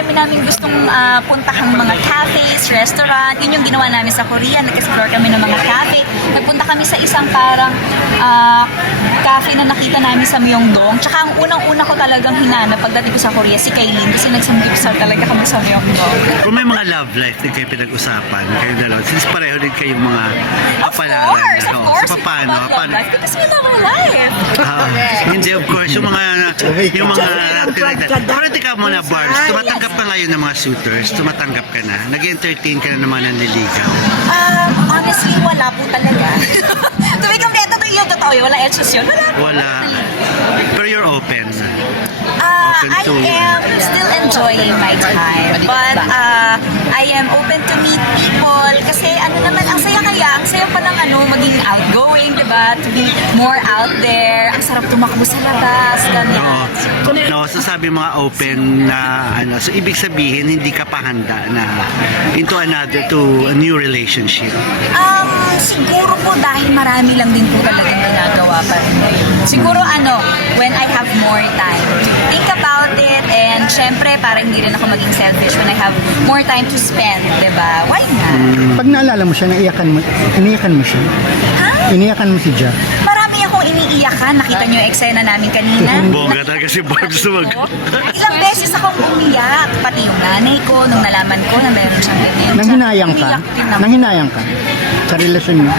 dami namin gustong puntahang mga cafes, restaurant. Yun yung ginawa namin sa Korea. Nag-explore kami ng mga cafe. Nagpunta kami sa isang parang cafe na nakita namin sa Myeongdong. Tsaka ang unang-una ko talagang hinanap pagdating ko sa Korea, si Kailin. Kasi nagsamgipsal talaga kami sa Myeongdong. Kung may mga love life din kayo pinag-usapan, kayo dalawa, since pareho din kayong mga Of course! So, paano? Because we love our life. Hindi, of course, yung mga pero tika muna, Barbs, tumatanggap ka ngayon ng mga suitors, tumatanggap ka na, nag-entertain ka na naman ng niligaw. Honestly, wala po talaga. Tumikumpleto to yung totoo yun. Wala edges yun. Wala. Pero you're open. I am still enjoying my time. But I am open to meet people. Kasi ano naman, ang saya kaya. Ang saya pa ng maging outgoing, diba? To be more out there. Ang sarap tumakbo sa labas. Ganyan. No, so sabi mga open na so ibig sabihin hindi ka pa handa na to a new relationship. Siguro po dahil marami lang din po talagang ginagawa pa rin. Siguro when I have more time to think about it, and syempre parang hindi rin ako maging selfish when I have more time to spend, diba? Why not? Pag naalala mo siya, iniyakan mo siya? Ha? Iniyakan mo si Ja? Marami akong iniiyakan. Nakita niyo yung eksena namin kanina. Bongga talaga si Barbs Ilang beses akong umiyak. Pati yung nanay ko, nung nalaman ko na meron siyang ganyan. Nanghinayang ka? Umiyak din ako. Nanghinayang ka? Sa relasyon niyo?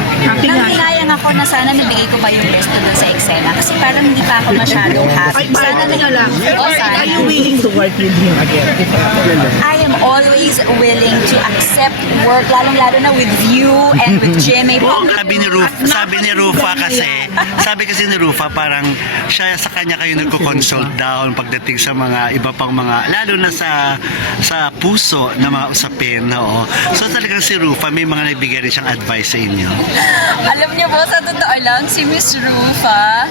Nanghinayang ako na sana nabigay ko pa yung best doon sa eksena. Kasi parang hindi pa ako masyadong happy. Sana Are you willing to work with him again? I am always willing to accept work, lalong-lalo na with you and with Jimmy. Sabi ni Rufa kasi ni Rufa parang siya sa kanya kayo nagko-consult down pagdating sa mga iba pang mga, lalo na sa puso na mga usapin. No? So talagang si Rufa may mga nagbigay rin siyang advice sa inyo. Alam niyo po, sa totoo lang, si Miss Rufa,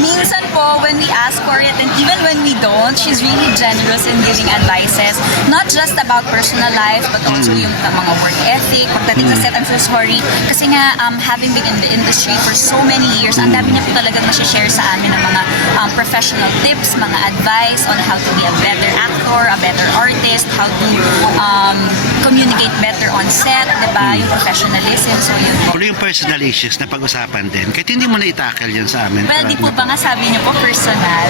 minsan po when we ask for it and even when we don't, she's really generous in giving advices. Not just about personal life, but also yung mga work ethic. Pagdating sa set, I'm so sorry. Kasi nga, having been in the industry for so many years, ang dami niya po talagang nasi-share sa amin ng mga professional tips, mga advice on how to be a better actor, a better artist, how to communicate better on set, diba? Yung professionalism. So yun po. Pero yung personal issues na pag-usapan din, kahit hindi mo na itakal yan sa amin. Well, di po ba nga sabi niyo po personal?